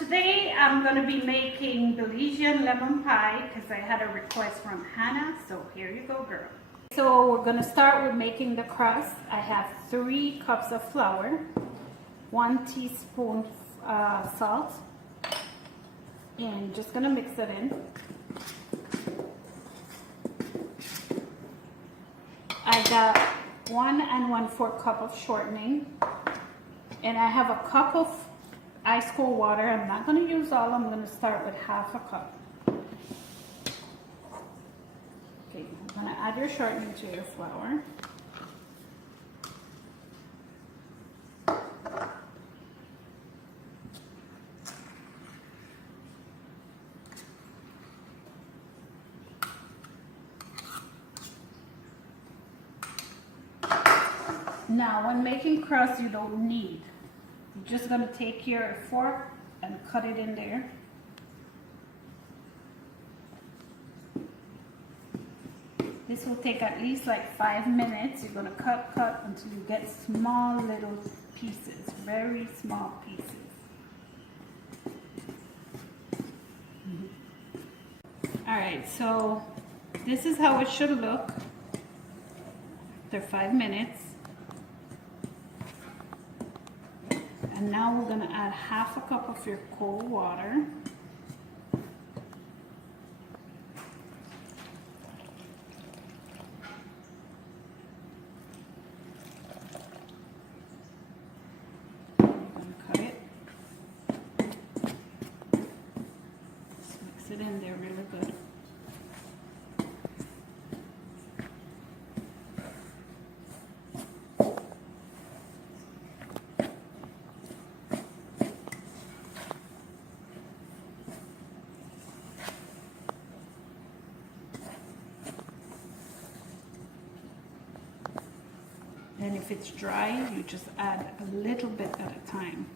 Today I'm going to be making Belizean lemon pie because I had a request from Hannah, so here you go, girl. So we're going to start with making the crust. I have 3 cups of flour, 1 teaspoon salt, and just going to mix it in. I got 1 1/4 cup of shortening, and I have a cup of ice cold water. I'm not going to use all. I'm going to start with 1/2 cup. Okay, I'm going to add your shortening to your flour. Now, when making crust, you don't knead. You're just going to take your fork and cut it in there. This will take at least like 5 minutes. You're going to cut until you get small little pieces, very small pieces. Alright, so this is how it should look after 5 minutes. And now we're going to add 1/2 cup of your cold water. You're going to cut it. Just mix it in there really good. And if it's dry, you just add a little bit at a time.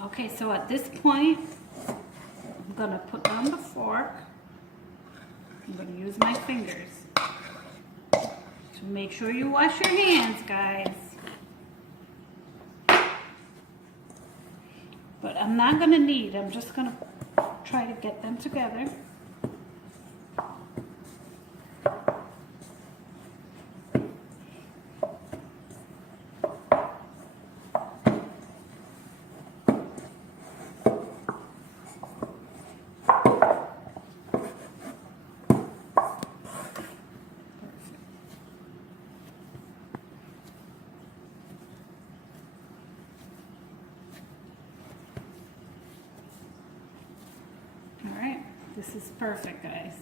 Okay, so at this point, I'm going to put down the fork. I'm going to use my fingers to make sure you wash your hands, guys. But I'm not going to knead. I'm just going to try to get them together. This is perfect, guys.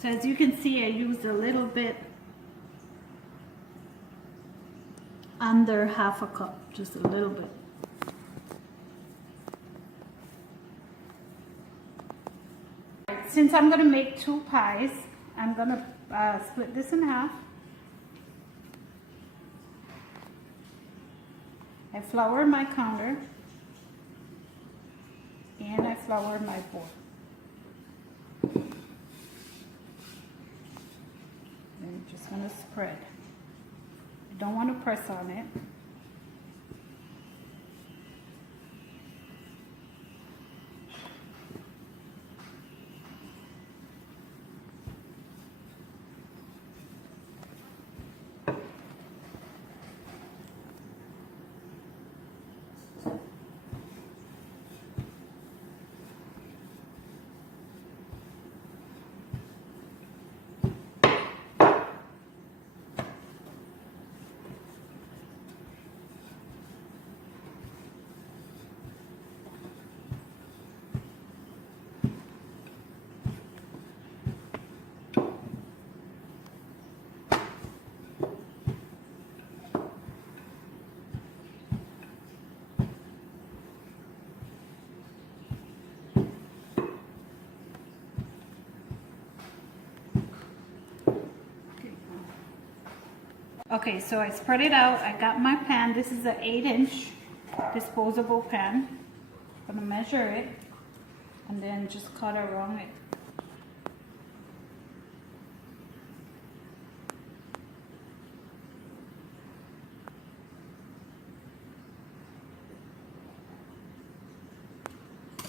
So as you can see, I used a little bit under 1/2 cup, just a little bit. Since I'm going to make 2 pies, I'm going to split this in half. I flour my counter. And I flour my bowl. And I'm just going to spread. I don't want to press on it. Okay, so I spread it out. I got my pan. This is an 8-inch disposable pan. I'm gonna measure it and then just cut around it.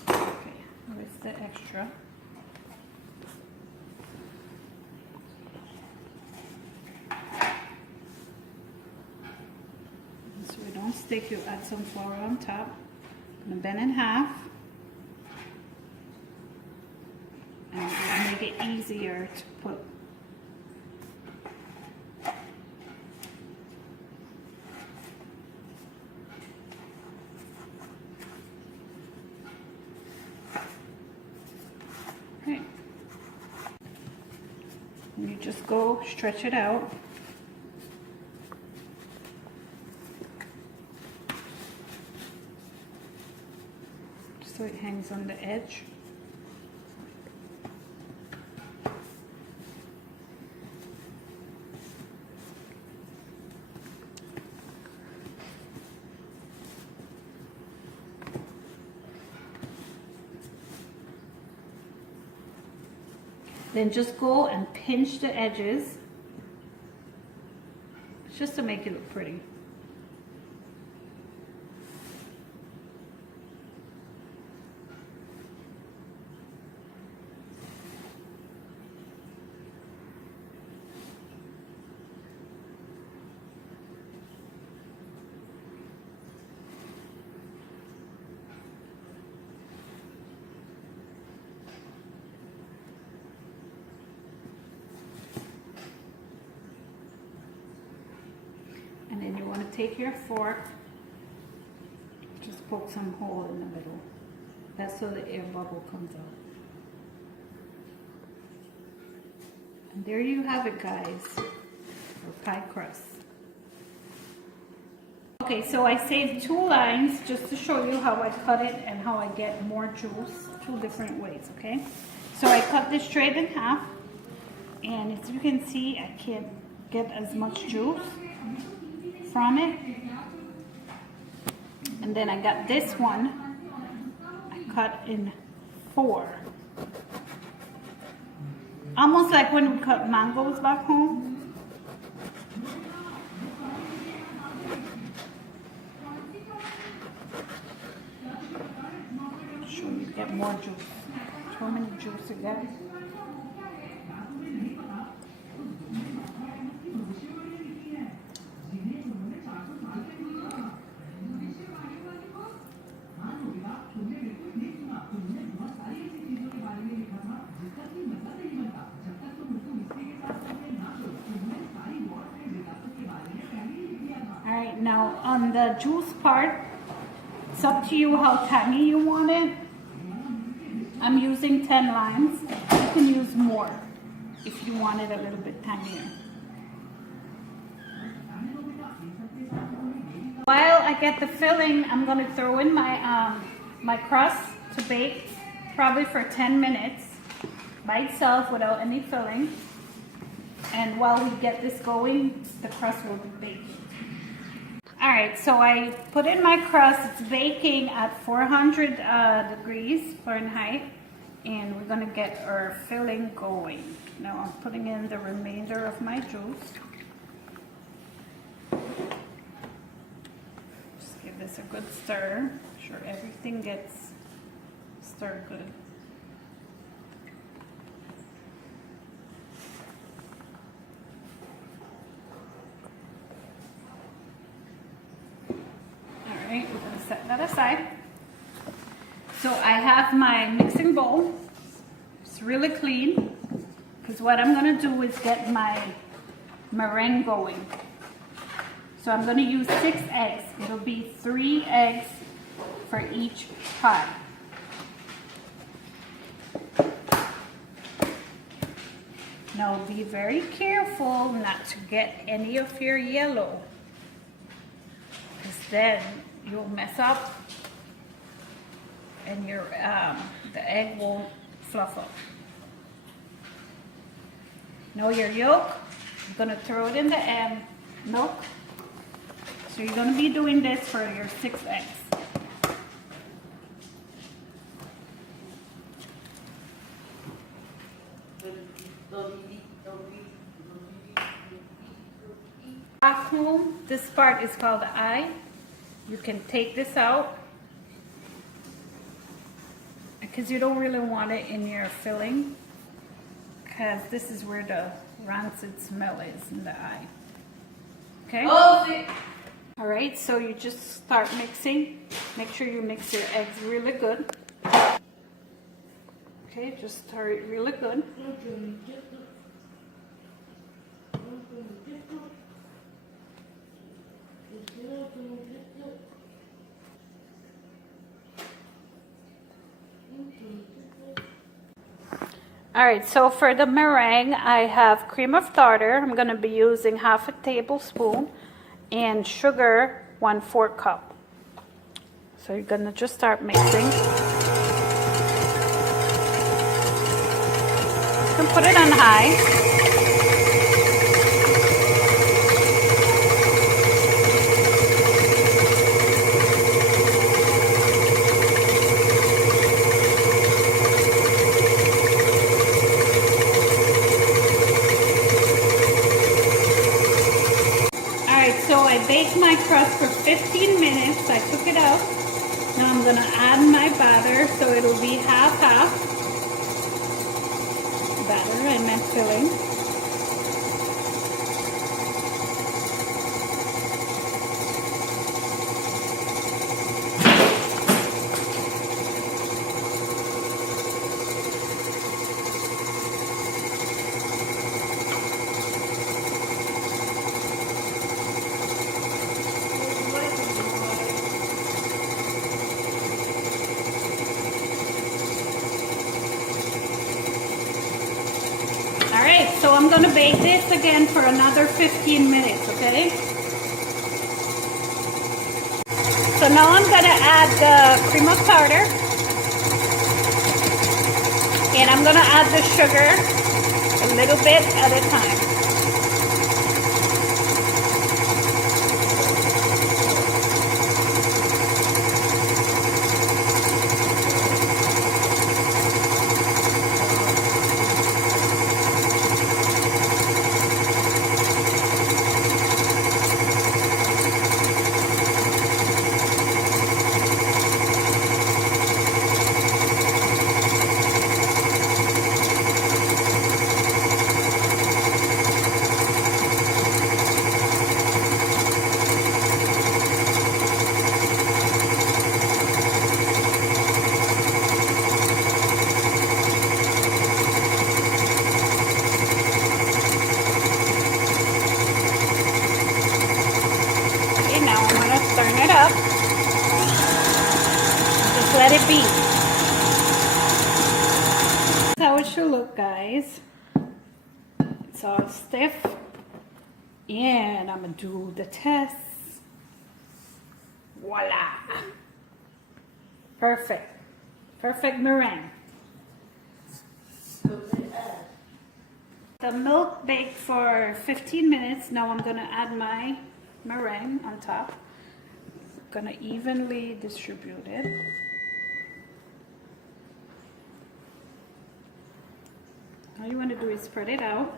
Okay, where's the extra? So we don't stick, you add some flour on top. I'm gonna bend in half. And it'll make it easier to put. Okay. And you just go stretch it out. So it hangs on the edge. Then just go and pinch the edges just to make it look pretty. And then you want to take your fork, just poke some hole in the middle. That's so the air bubble comes out. And there you have it, guys, for pie crust. Okay, so I saved 2 lines just to show you how I cut it and how I get more juice, 2 different ways, okay? So I cut this straight in half, and as you can see, I can't get as much juice from it. And then I got this one, I cut in 4. Almost like when we cut mangoes back home. Sure you get more juice. How many juice you get? Alright, now on the juice part, it's up to you how tangy you want it. I'm using 10 limes. You can use more if you want it a little bit tangier. While I get the filling, I'm going to throw in my my crust to bake probably for 10 minutes by itself without any filling. And while we get this going, the crust will be baking. Alright, so I put in my crust. It's baking at 400 degrees Fahrenheit, and we're going to get our filling going. Now I'm putting in the remainder of my juice. Just give this a good stir. Make sure everything gets stirred good. We're going to set that aside. So I have my mixing bowl. It's really clean because what I'm going to do is get my meringue going. So I'm going to use 6 eggs. It'll be 3 eggs for each pie. Now be very careful not to get any of your yellow, because then you'll mess up and your the egg won't fluff up. Now your yolk, I'm gonna throw it in the end milk. So you're going to be doing this for your 6 eggs. Back home, this part is called the eye. You can take this out because you don't really want it in your filling, because this is where the rancid smell is, in the eye. Okay? All right, so you just start mixing. Make sure you mix your eggs really good. Okay, just stir it really good. All right, so for the meringue, I have cream of tartar. I'm going to be using half a tablespoon, and sugar, 1/4 cup. So you're going to just start mixing. You can put it on high. So I baked my crust for 15 minutes. I took it out. Now I'm going to add my batter, so it'll be half-half. Batter, I meant filling. Alright, so I'm going to bake this again for another 15 minutes, okay? So now I'm going to add the cream of tartar. And I'm going to add the sugar a little bit at a time. Turn it up. Just let it be. That's how it should look, guys. It's all stiff. And I'm going to do the test. Voila. Perfect. Perfect meringue. The milk baked for 15 minutes. Now I'm going to add my meringue on top. Gonna evenly distribute it. All you want to do is spread it out.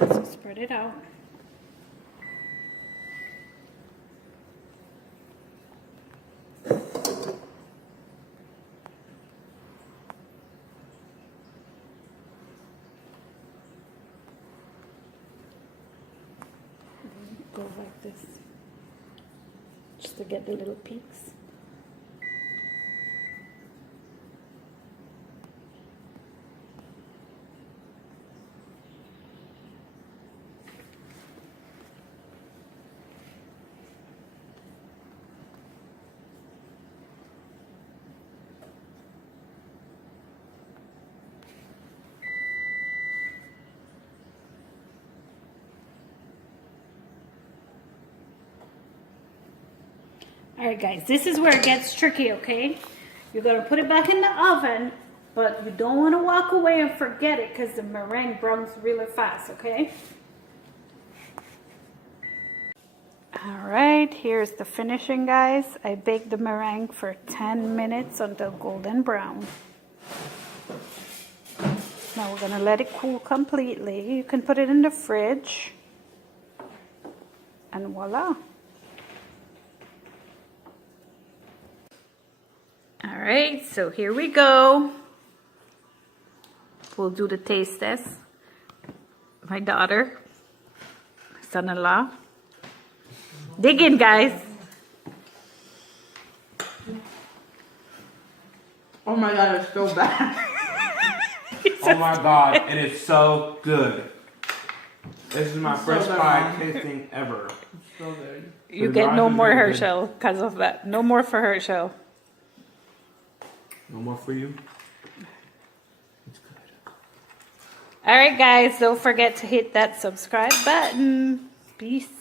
So spread it out. Go like this, just to get the little peaks. Alright guys, this is where it gets tricky, okay? You're going to put it back in the oven, but you don't want to walk away and forget it because the meringue browns really fast, okay? Alright, here's the finishing, guys. I baked the meringue for 10 minutes until golden brown. Now we're going to let it cool completely. You can put it in the fridge. And voila. Alright, so here we go. We'll do the taste test. My daughter, my son-in-law. Dig in, guys. Oh my god, it's so bad. Oh my god, it is so good. This is my first so pie good. tasting ever. So good. You get no more Herschel because of that. No more for Herschel. No more for you? It's good. Alright guys, don't forget to hit that subscribe button. Peace.